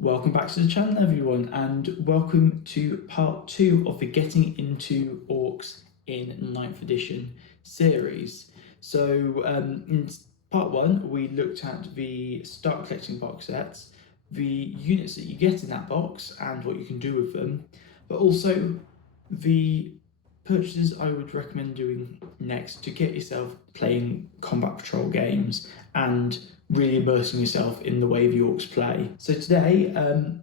Welcome back to the channel, everyone, and welcome to part 2 of the Getting into Orcs in 9th edition series. So in part 1 we looked at the start collecting box sets, the units that you get in that box and what you can do with them, but also the purchases I would recommend doing next to get yourself playing combat patrol games and really immersing yourself in the way the Orcs play. So today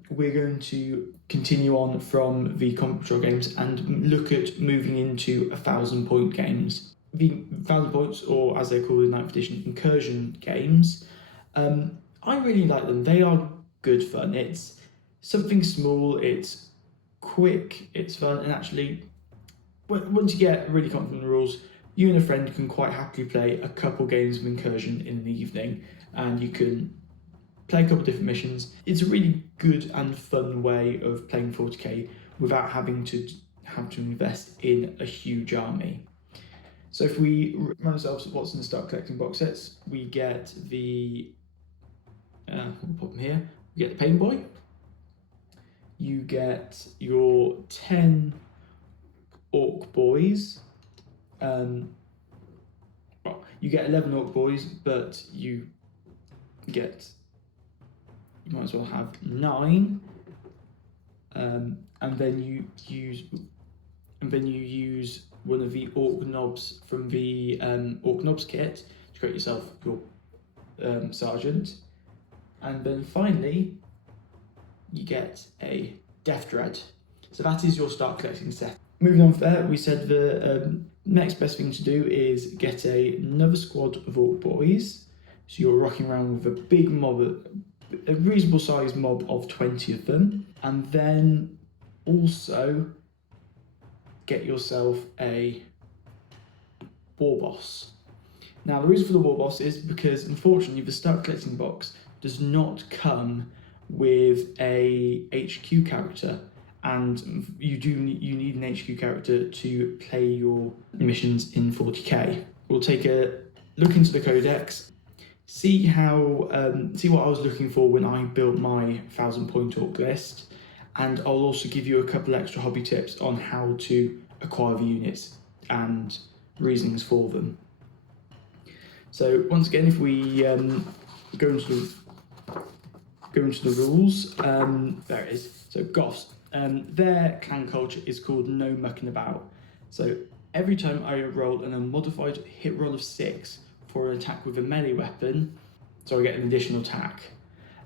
we're going to continue on from the combat patrol games and look at moving into 1,000-point games. The 1,000 points, or as they're called in 9th edition, incursion games. I really like them. They are good fun. It's something small, it's quick, it's fun, and actually once you get really confident in the rules, you and a friend can quite happily play a couple games of incursion in the evening, and you can play a couple different missions. It's a really good and fun way of playing 40k without having to invest in a huge army. So if we remind ourselves of what's in the start collecting box sets, we get the we'll put them here. We get the Pain Boy. You get your 10 Orc Boys. Well, you get 11 Orc Boys, but you might as well have 9, and then you use one of the Orc Knobs from the Orc Knobs kit to create yourself your sergeant, and then finally you get a Death Dread. So that is your start collecting set. Moving on from there, we said the next best thing to do is get another squad of Orc Boys. So you're rocking around with a big mob, a reasonable sized mob of 20 of them. And then also get yourself a War Boss. Now the reason for the War Boss is because unfortunately the start collecting box does not come with a HQ character. And you need an HQ character to play your missions in 40k. We'll take a look into the Codex, see what I was looking for when I built my 1,000-point Orc list, and I'll also give you a couple extra hobby tips on how to acquire the units and reasonings for them. So once again, if we go into the rules, there it is. So Goths. Their clan culture is called no mucking about. So every time I roll an unmodified hit roll of 6 for an attack with a melee weapon, so I get an additional attack.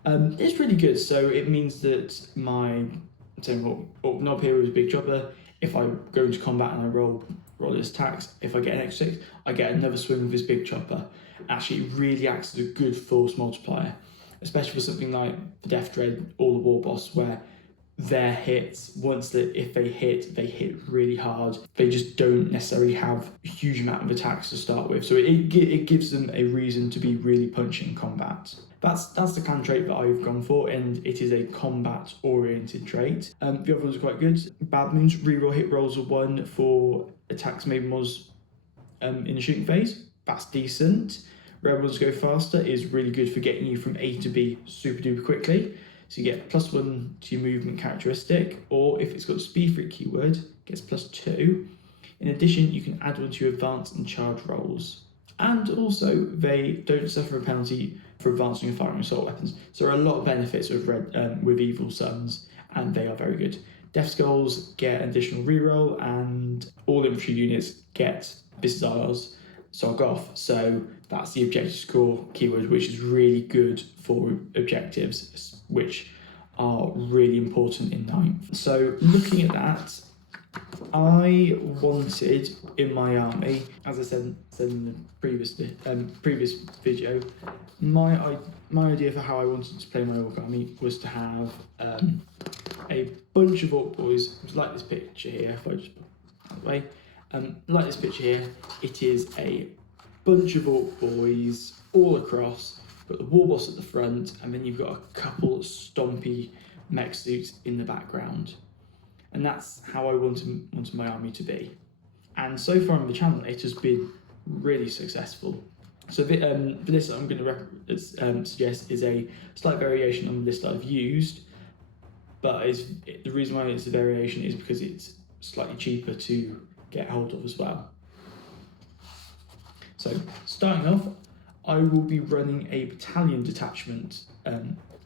It's really good. So it means that my Orc Knob here is a big chopper. If I go into combat and I roll his attacks, if I get an extra 6, I get another swing with his big chopper. Actually, it really acts as a good force multiplier, especially for something like the Death Dread or the War Boss, where their hits, if they hit really hard. They just don't necessarily have a huge amount of attacks to start with, so it gives them a reason to be really punchy in combat. That's the clan trait that I've gone for, and it is a combat oriented trait. The other ones are quite good. Bad Moons, reroll hit rolls of 1 for attacks made was in the shooting phase. That's decent. Rebels Go Faster is really good for getting you from A to B super duper quickly. So you get +1 to your movement characteristic, or if it's got a speed for a keyword, it gets +2. In addition, you can add on to your advance and charge rolls. And also, they don't suffer a penalty for advancing and firing assault weapons. So there are a lot of benefits with Evil Sons, and they are very good. Death Skulls get an additional reroll, and all infantry units get this is ours, Sargoth. So that's the objective score keyword, which is really good for objectives, which are really important in 9th. So looking at that, I wanted in my army, as I said in the previous video, my idea for how I wanted to play my Orc army was to have a bunch of Orc Boys, like this picture here. If I just put it that way, like this picture here, it is a bunch of Orc Boys all across. Got the War Boss at the front, and then you've got a couple stompy mech suits in the background, and that's how I wanted my army to be. And so far on the channel, it has been really successful. So the list that I'm going to suggest is a slight variation on the list I've used, but the reason why it's a variation is because it's slightly cheaper to get hold of as well. So starting off, I will be running a Battalion Detachment,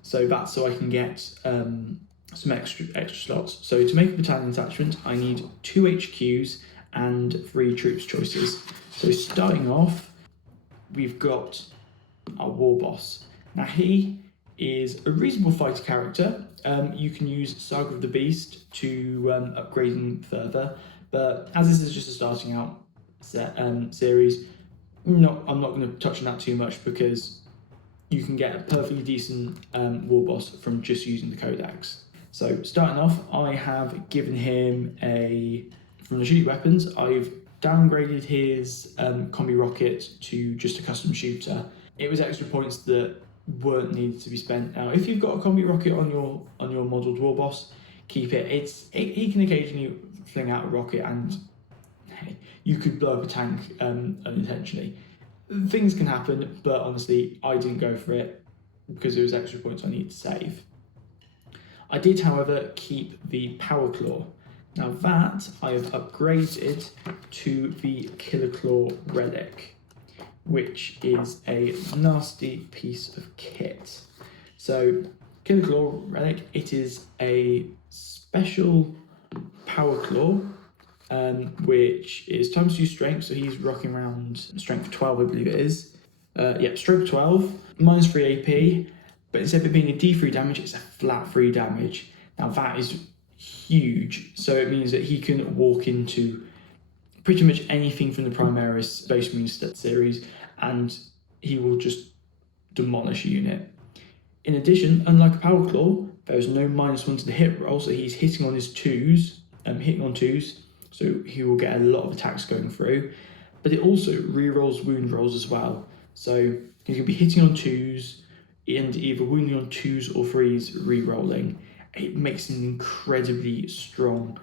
so that's so I can get some extra slots. So to make a Battalion Detachment, I need 2 HQs and 3 troops choices. So starting off, we've got our War Boss. Now he is a reasonable fighter character. You can use Saga of the Beast to upgrade him further, but as this is just a starting out series, I'm not going to touch on that too much because you can get a perfectly decent War Boss from just using the Codex. So starting off, I have given him from the shooting weapons, I've downgraded his combi rocket to just a custom shooter. It was extra points that weren't needed to be spent. Now, if you've got a combi rocket on your modelled War Boss, keep it. He can occasionally fling out a rocket, and hey, you could blow up a tank unintentionally. Things can happen, but honestly, I didn't go for it because there was extra points I needed to save. I did, however, keep the Power Claw. Now that I have upgraded to the Killer Claw Relic, which is a nasty piece of kit. So Killer Claw Relic, it is a special Power Claw, which is times 2 strength, so he's rocking around strength 12, I believe it is. Strength 12, minus 3 AP, but instead of it being a D3 damage, it's a flat 3 damage. Now that is huge, so it means that he can walk into pretty much anything from the Primaris Space Marine series, and he will just demolish a unit. In addition, unlike a Power Claw, there is no -1 to the hit roll, so he's hitting on his 2s, so he will get a lot of attacks going through, but it also re-rolls wound rolls as well. So he's going to be hitting on 2s and either wounding on 2s or 3s re-rolling. It makes an incredibly strong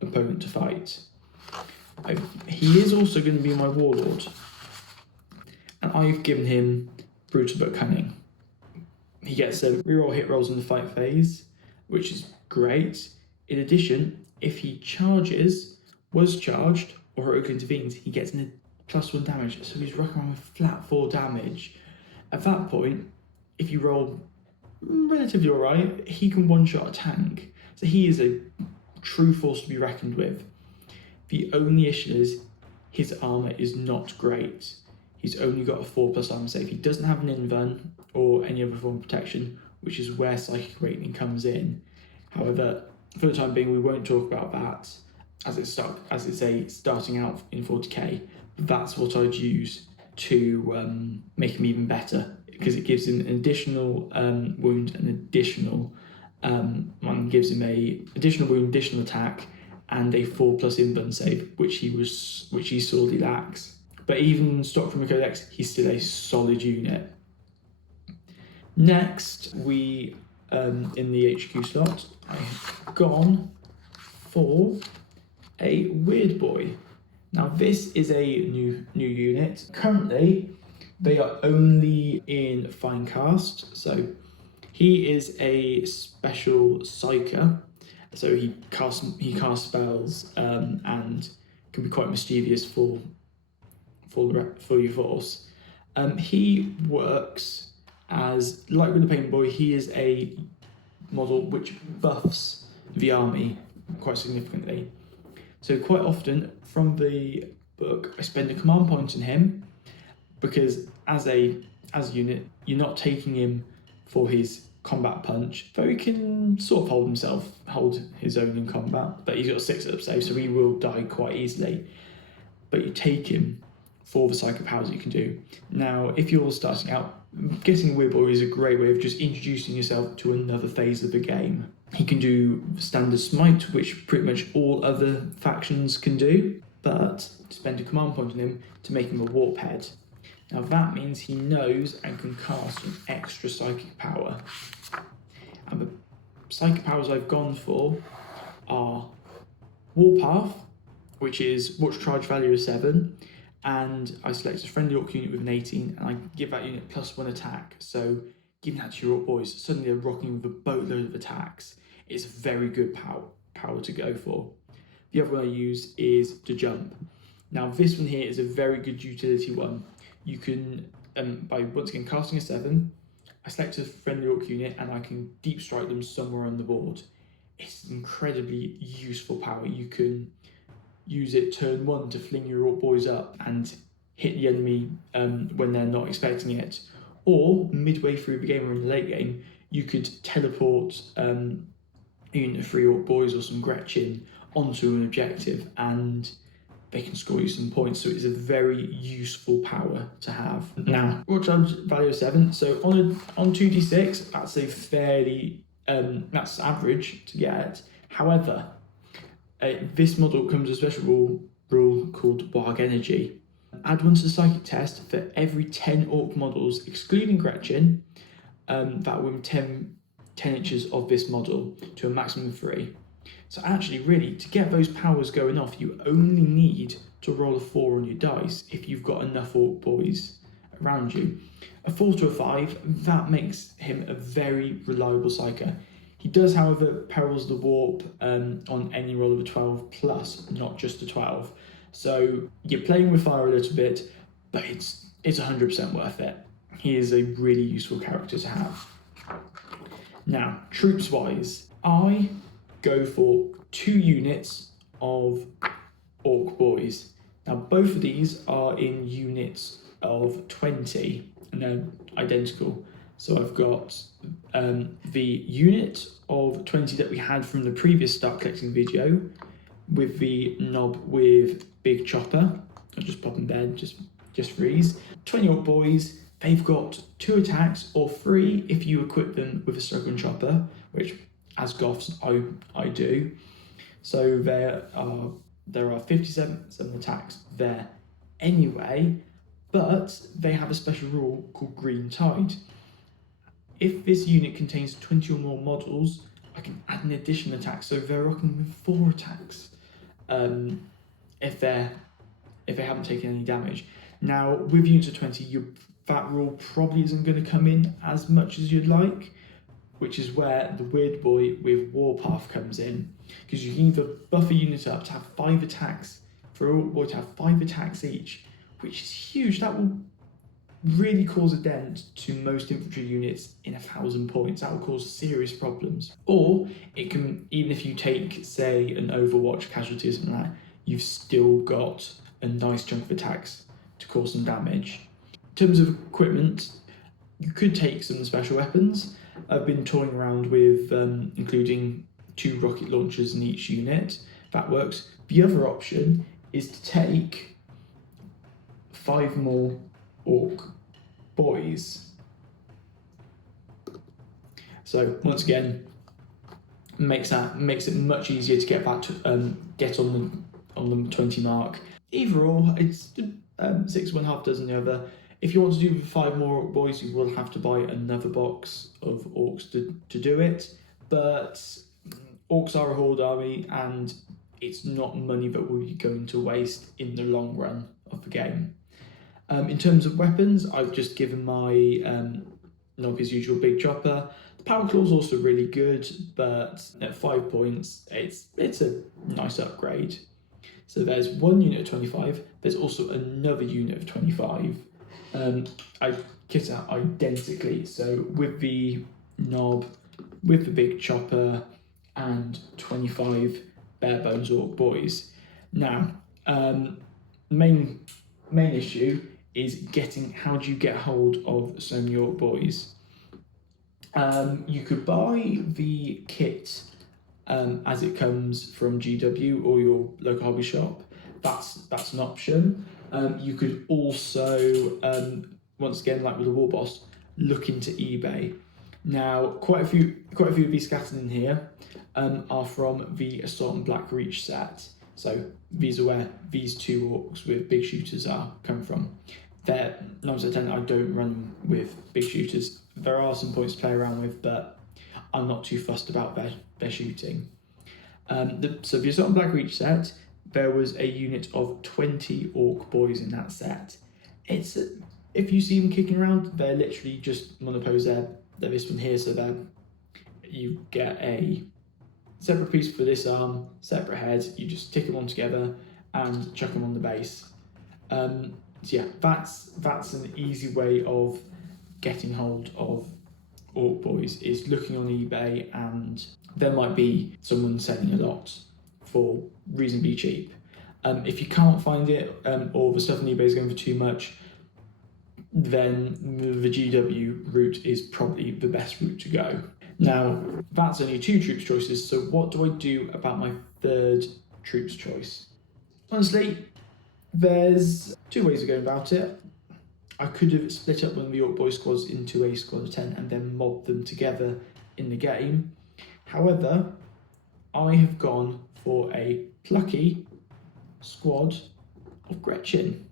opponent to fight. He is also going to be my Warlord, and I've given him Brutal but Cunning. He gets re-roll hit rolls in the fight phase, which is great. In addition, if he was charged, or heroic intervenes, he gets a +1 damage, so he's rocking around with flat 4 damage. At that point, if you roll relatively alright, he can one-shot a tank. So he is a true force to be reckoned with. The only issue is his armour is not great. He's only got a 4+ armour save. He doesn't have an invuln or any other form of protection, which is where Psychic Awakening comes in. However, for the time being, we won't talk about that as it's starting out in 40k. But that's what I'd use to make him even better, because it gives him an additional wound, an additional one gives him a additional wound, additional attack, and a 4+ invuln save, which he sorely lacks. But even stock from a Codex, he's still a solid unit. Next, we in the HQ slot, I have gone for a Weird Boy. Now this is a new unit. Currently, they are only in Finecast, so he is a special psyker. So he casts spells and can be quite mischievous for your force. He works as, like with the Pain Boy, he is a model which buffs the army quite significantly. So quite often from the book, I spend a command point on him, because as a unit, you're not taking him for his combat punch, though he can sort of hold his own in combat, but he's got 6 up save, so he will die quite easily. But you take him for the psychic powers you can do. Now, if you're starting out, getting a Weird Boy is a great way of just introducing yourself to another phase of the game. He can do standard smite, which pretty much all other factions can do, but spend a command point on him to make him a warp head. Now that means he knows and can cast an extra psychic power. And the psychic powers I've gone for are Warpath, which is Watch Charge value of 7, and I select a friendly Orc unit with an 18, and I give that unit +1 attack. So giving that to your Orc Boys, suddenly they're rocking with a boatload of attacks. it's a very good power to go for. The other one I use is to jump. Now this one here is a very good utility one. You can, by once again casting a 7, I select a friendly orc unit and I can deep strike them somewhere on the board. It's an incredibly useful power. You can use it turn 1 to fling your Orc Boys up and hit the enemy when they're not expecting it. Or midway through the game or in the late game, you could teleport a unit of 3 Orc Boys or some Gretchen onto an objective and they can score you some points. So it's a very useful power to have. Now, Raw Charge value of 7. So on 2d6, that's a fairly that's average to get. However, this model comes with a special rule called Barg Energy. Add 1 to the psychic test for every 10 orc models, excluding Gretchen, that win 10 inches of this model to a maximum of 3. So actually, really, to get those powers going off, you only need to roll a 4 on your dice if you've got enough Orc Boys around you. A 4 to a 5, that makes him a very reliable psyker. He does, however, perils the warp on any roll of a 12 plus, not just a 12. So you're playing with fire a little bit, but it's 100% worth it. He is a really useful character to have. Now, troops-wise, I go for 2 units of Orc Boys. Now, both of these are in units of 20, and they're identical. So I've got the unit of 20 that we had from the previous start collecting video with the knob with big chopper. I'll just pop in there, just freeze. 20 Orc Boys, they've got 2 attacks or 3 if you equip them with a struggling chopper, which as Goths I do. So there are 57 attacks there anyway, but they have a special rule called Green Tide. If this unit contains 20 or more models, I can add an additional attack, so they're rocking with 4 attacks if they haven't taken any damage. Now, with units of 20, that rule probably isn't going to come in as much as you'd like, which is where the Weird Boy with Warpath comes in, because you can either buff a unit up to have 5 attacks, for an Orc Boy to have 5 attacks each, which is huge. That will really cause a dent to most infantry units in 1,000 points. That will cause serious problems. Or it can, even if you take, say, an Overwatch casualty or something like that, you've still got a nice chunk of attacks to cause some damage. In terms of equipment, you could take some special weapons. I've been toying around with including 2 rocket launchers in each unit. That works. The other option is to take 5 more Orc Boys. So once again, makes it much easier to get that to get on the 20 mark. Either or, it's 6 1 half dozen the other. If you want to do 5 more Orc Boys, you will have to buy another box of Orcs to do it. But Orcs are a horde army, and it's not money that will be going to waste in the long run of the game. In terms of weapons, I've just given my knob as usual big chopper. The power claw is also really good, but at 5 points, it's a nice upgrade. So there's 1 unit of 25. There's also another unit of 25. I kit out identically. So with the knob, with the big chopper, and 25 bare bones Orc Boys. Now, main issue is how do you get hold of so many Orc Boys? You could buy the kit as it comes from GW or your local hobby shop. That's an option. You could also, once again, like with the War Boss, look into eBay. Now, quite a few of these scattered in here are from the Assault and Black Reach set. So these are where these 2 orcs with big shooters come from. They're 9 out of 10. I don't run with big shooters. There are some points to play around with, but I'm not too fussed about their shooting. So the Assault and Black Reach set, there was a unit of 20 Orc Boys in that set. If you see them kicking around, they're literally just monopose. They're this one here, so that you get a separate piece for this arm, separate head. You just stick them on together and chuck them on the base. So yeah, that's an easy way of getting hold of Orc Boys, is looking on eBay, and there might be someone selling a lot for reasonably cheap. If you can't find it, or the stuff on eBay is going for too much, then the GW route is probably the best route to go. Now, that's only 2 troops choices, so what do I do about my 3rd troops choice? Honestly, there's 2 ways of going about it. I could have split up one of the Orc Boy squads into a squad of 10 and then mobbed them together in the game. However, I have gone for a plucky squad of Gretchen.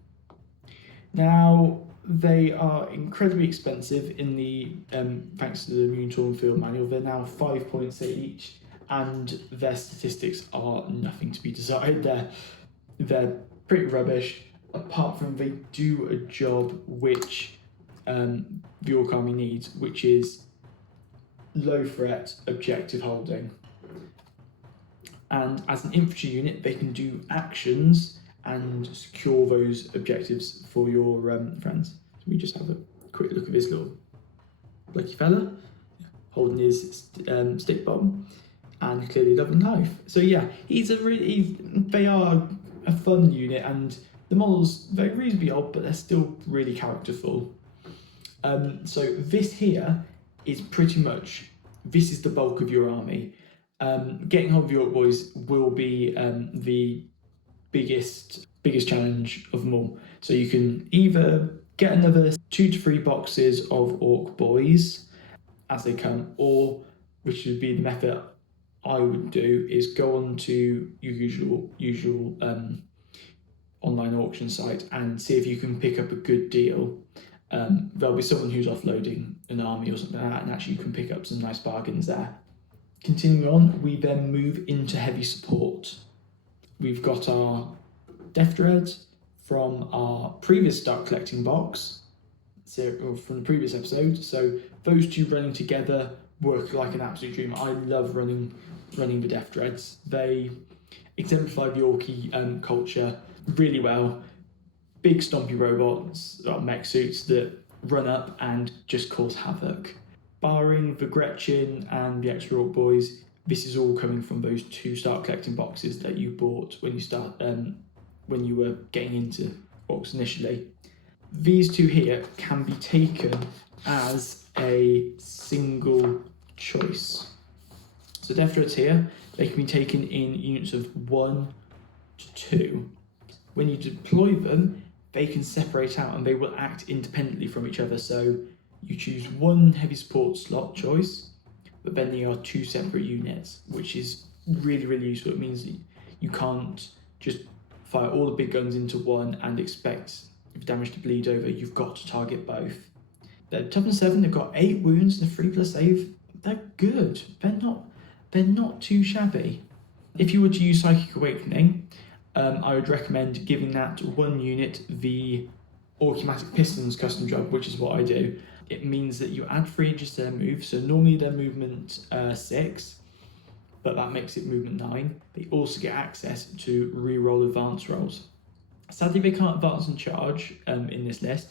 Now, they are incredibly expensive in the thanks to the Immune Torn Field Manual. They're now 5 points each, and their statistics are nothing to be desired. They're pretty rubbish, apart from they do a job which the Orc Army needs, which is low threat objective holding. And as an infantry unit, they can do actions and secure those objectives for your friends. So we just have a quick look at this little lucky fella holding his stick bomb and clearly loving life. So yeah, they are a fun unit, and the models, they're reasonably old, but they're still really characterful. So this here is pretty much, this is the bulk of your army. Getting hold of the Orc Boys will be the biggest challenge of them all. So you can either get another 2 to 3 boxes of Orc Boys as they come, or, which would be the method I would do, is go on to your usual online auction site and see if you can pick up a good deal. There'll be someone who's offloading an army or something like that, and actually you can pick up some nice bargains there. Continuing on, we then move into heavy support. We've got our Death Dread from our previous Start Collecting box, from the previous episode. So those 2 running together work like an absolute dream. I love running the Death Dreads. They exemplify the Orky culture really well. Big stompy robots, mech suits that run up and just cause havoc. Barring the Gretchen and the extra Orc Boys, this is all coming from those 2 Start Collecting boxes that you bought when you were getting into Orcs initially. These 2 here can be taken as a single choice. So Death Dreads here, they can be taken in units of 1 to 2. When you deploy them, they can separate out and they will act independently from each other. So you choose 1 heavy support slot choice, but then they are 2 separate units, which is really, really useful. It means that you can't just fire all the big guns into one and expect the damage to bleed over. You've got to target both. They're toughness 7, they've got 8 wounds and a 3+ save. They're good. They're not too shabby. If you were to use Psychic Awakening, I would recommend giving that 1 unit the Automatic Pistons custom job, which is what I do. It means that you add 3 inches to their move, so normally their movement 6, but that makes it movement 9. They also get access to re-roll advance rolls. Sadly, they can't advance and charge in this list,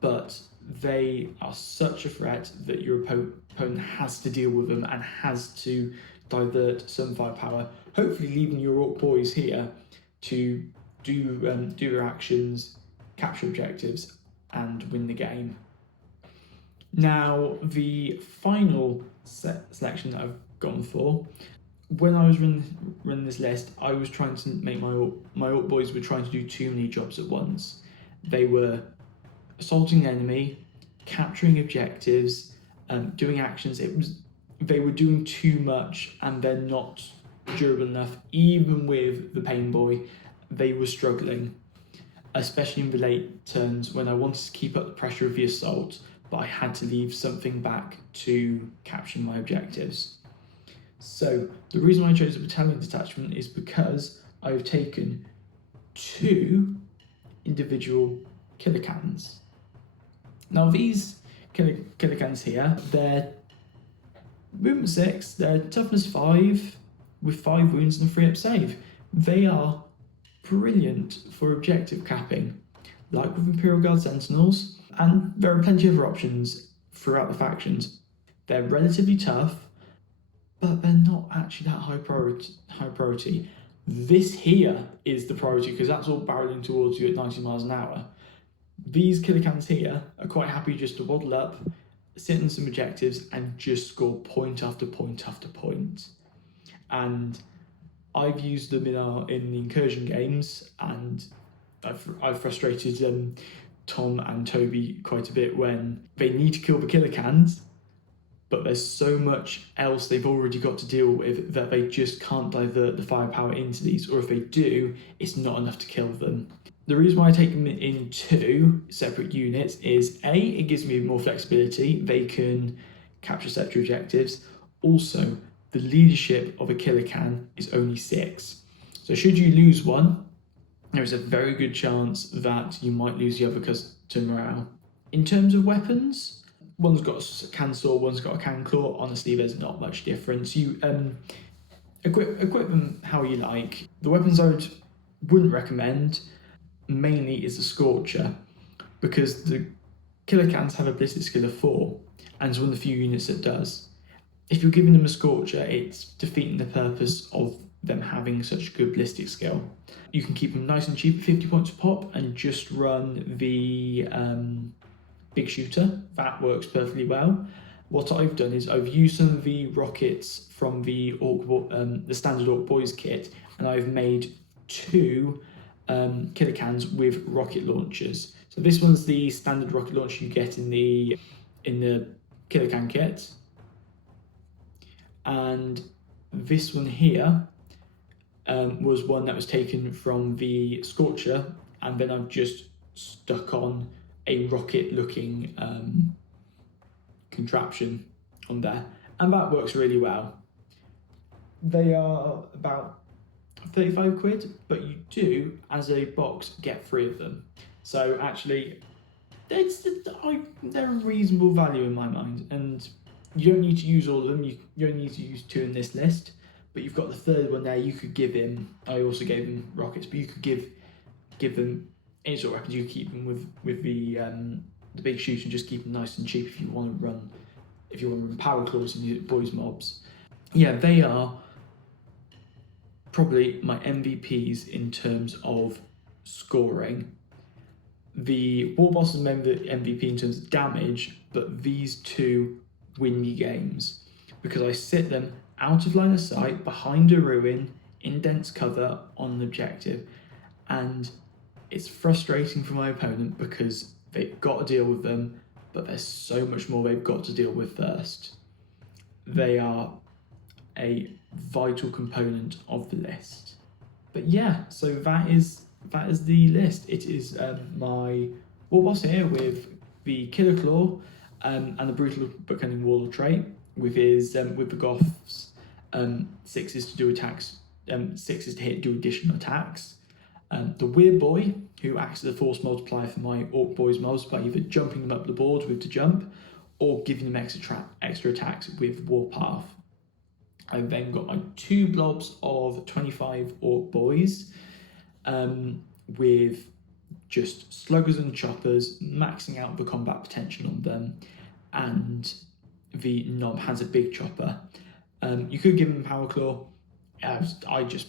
but they are such a threat that your opponent has to deal with them and has to divert some firepower, hopefully leaving your Orc Boys here to do their actions, capture objectives, and win the game. Now, the final selection that I've gone for, when I was running this list, I was trying to make my Orc Boys were trying to do too many jobs at once. They were assaulting the enemy, capturing objectives, doing actions. They were doing too much, and they're not durable enough. Even with the Pain Boy, they were struggling, especially in the late turns when I wanted to keep up the pressure of the assault, but I had to leave something back to capture my objectives. So the reason I chose a Battalion Detachment is because I've taken 2 individual killer cannons. Now these killer cannons here, Movement 6, they're toughness 5 with 5 wounds and a 3 up save. They are brilliant for objective capping, like with Imperial Guard Sentinels, and there are plenty of other options throughout the factions. They're relatively tough, but they're not actually that high priority. This here is the priority because that's all barreling towards you at 90 miles an hour. These killer cans here are quite happy just to waddle up, sit in some objectives, and just score point after point after point. And I've used them in the incursion games, and I've frustrated Tom and Toby quite a bit when they need to kill the killer cans, but there's so much else they've already got to deal with that they just can't divert the firepower into these, or if they do, it's not enough to kill them. The reason why I take them in 2 separate units is A, it gives me more flexibility, they can capture sector objectives. Also, the leadership of a killer can is only 6. So should you lose one, there is a very good chance that you might lose the other because to morale. In terms of weapons, one's got a can sword, one's got a can claw. Honestly, there's not much difference. You equip them how you like. The weapons I wouldn't recommend mainly is the Scorcher, because the killer cans have a ballistic skill of 4, and it's one of the few units that does. If you're giving them a Scorcher, it's defeating the purpose of them having such good ballistic skill. You can keep them nice and cheap at 50 points a pop and just run the big shooter. That works perfectly well. What I've done is I've used some of the rockets from the standard Orc Boys kit, and I've made 2 killer cans with rocket launchers. So this one's the standard rocket launcher you get in the killer can kit, and this one here was one that was taken from the Scorcher, and then I've just stuck on a rocket looking contraption on there, and that works really well. They are about 35 quid, but you do, as a box, get 3 of them. So actually, they're a reasonable value in my mind, and you don't need to use all of them. You only need to use 2 in this list, but you've got the 3rd one there. You could give him, I also gave him rockets, but you could give them any sort of weapons. You could keep them with the big shoot and just keep them nice and cheap if you want to run power claws and boys mobs. Yeah, they are probably my MVPs in terms of scoring. The War Boss is my MVP in terms of damage, but these 2 win me games because I sit them out of line of sight, behind a ruin, in dense cover on an objective, and it's frustrating for my opponent because they've got to deal with them, but there's so much more they've got to deal with first. They are a vital component of the list. But yeah, so that is the list. It is my War Boss here with the Killer Claw and the Brutal but Cunning Warlord trait with his with the Goths. 6 is to do attacks. 6 is to hit, do additional attacks. The Weird Boy, who acts as a force multiplier for my Orc Boys mobs by either jumping them up the board with the jump or giving them extra attacks with Warpath. I've then got my 2 blobs of 25 Orc Boys with just sluggers and choppers, maxing out the combat potential on them, and the knob has a big chopper. You could give them Power Claw. I just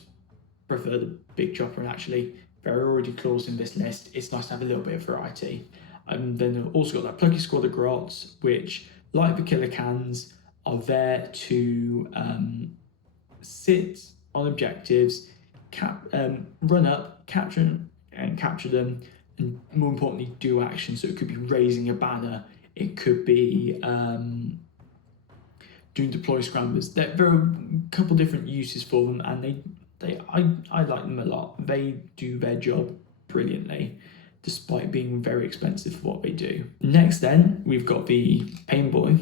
prefer the big chopper, and actually there are already claws in this list. It's nice to have a little bit of variety. Then I've also got that Plucky Squad of Grots, which, like the Killer Cans, are there to sit on objectives, run up, capture them, and more importantly, do action. So it could be raising a banner, it could be doing deploy scramblers. There are a couple different uses for them, and I like them a lot. They do their job brilliantly, despite being very expensive for what they do. Next then, we've got the Pain Boy,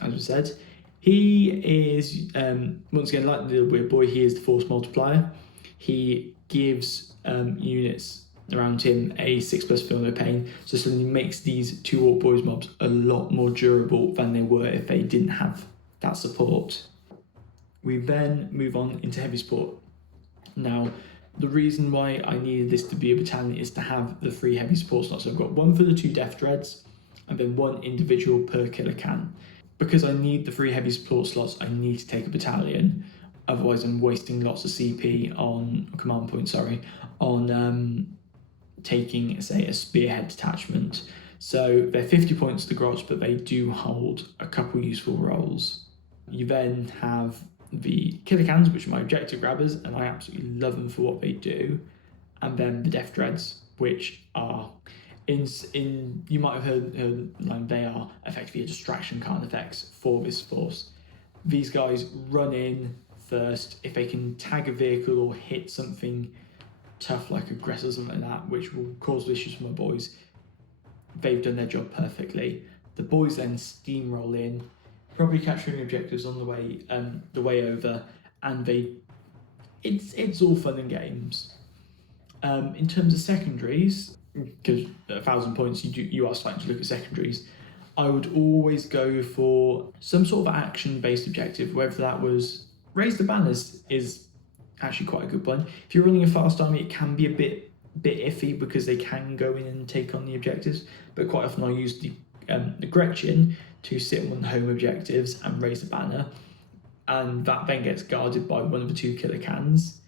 as we said. He is, once again, like the Weird Boy, he is the force multiplier. He gives units around him a 6+ feel no pain, so suddenly makes these 2 Orc Boys mobs a lot more durable than they were if they didn't have that support. We then move on into heavy support. Now, the reason why I needed this to be a battalion is to have the 3 heavy support slots. So I've got 1 for the 2 death dreads, and then 1 individual per killer can. Because I need the 3 heavy support slots, I need to take a battalion. Otherwise, I'm wasting lots of CP on command points. On taking, say, a spearhead detachment. So they're 50 points to grot, but they do hold a couple useful roles. You then have the killer cans, which are my objective grabbers, and I absolutely love them for what they do. And then the death dreads, which are in you might have heard they are effectively a distraction kind of effects for this force. These guys run in first. If they can tag a vehicle or hit something tough like aggressor or something like that, which will cause issues for my boys, they've done their job perfectly. The boys then steamroll in, probably capturing objectives on the way over, and it's all fun and games. In terms of secondaries, because at 1,000 points you are starting to look at secondaries, I would always go for some sort of action-based objective, whether that was raise the banners is actually quite a good one. If you're running a fast army, it can be a bit iffy because they can go in and take on the objectives, but quite often I use the Gretchen to sit on the home objectives and raise the banner, and that then gets guarded by 1 of the 2 killer cans.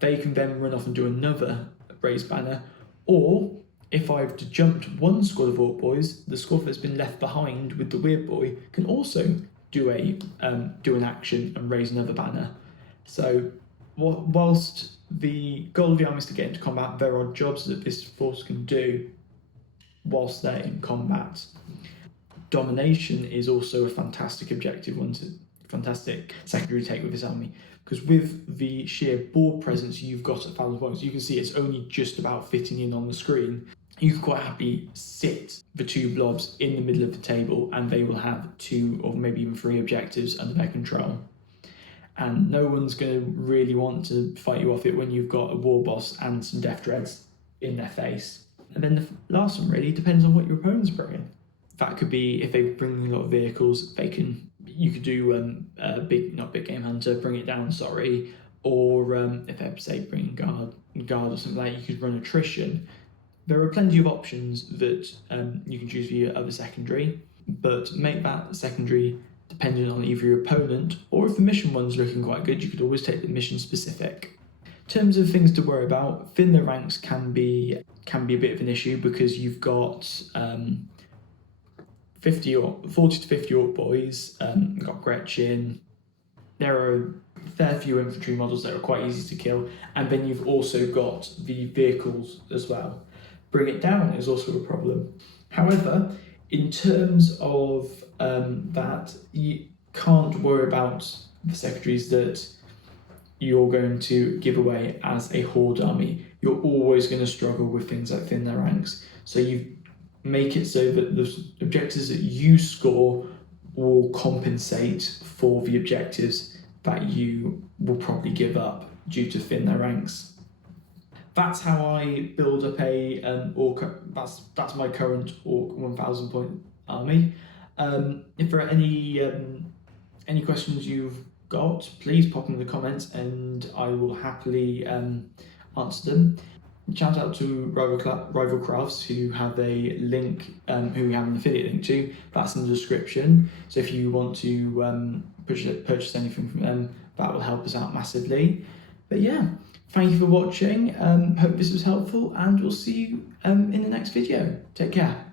They can then run off and do another raised banner, or if I've jumped 1 squad of Orc Boys, the squad that's been left behind with the Weird Boy can also do an action and raise another banner. So whilst the goal of the army is to get into combat, there are jobs that this force can do whilst they're in combat. Domination is also a fantastic objective fantastic secondary take with this army, because with the sheer board presence you've got at 1,000 points, you can see it's only just about fitting in on the screen. You can quite happily sit the 2 blobs in the middle of the table and they will have 2 or maybe even 3 objectives under their control. And no one's going to really want to fight you off it when you've got a war boss and some death dreads in their face. And then the last one really depends on what your opponent's bringing. That could be if they're bringing a lot of vehicles, you could do not big game hunter, bring it down, or if they're say bringing guard or something like that, you could run attrition. There are plenty of options that you can choose for your other secondary, but make that secondary dependent on either your opponent, or if the mission one's looking quite good, you could always take the mission specific. In terms of things to worry about, thin the ranks can be a bit of an issue because you've got 40 to 50 Orc Boys, you've got Gretchen, there are a fair few infantry models that are quite easy to kill, and then you've also got the vehicles as well. Bring it down is also a problem. However, in terms of that, you can't worry about the secondaries that you're going to give away as a horde army. You're always going to struggle with things like thin their ranks. So you make it so that the objectives that you score will compensate for the objectives that you will probably give up due to thin their ranks. That's how I build up a that's my current Orc 1,000 point army. If there are any questions you've got, please pop them in the comments and I will happily answer them. Shout out to Rival Crafts, who have a link, who we have an affiliate link to. That's in the description. So if you want to purchase anything from them, that will help us out massively. But yeah, thank you for watching. Hope this was helpful, and we'll see you in the next video. Take care.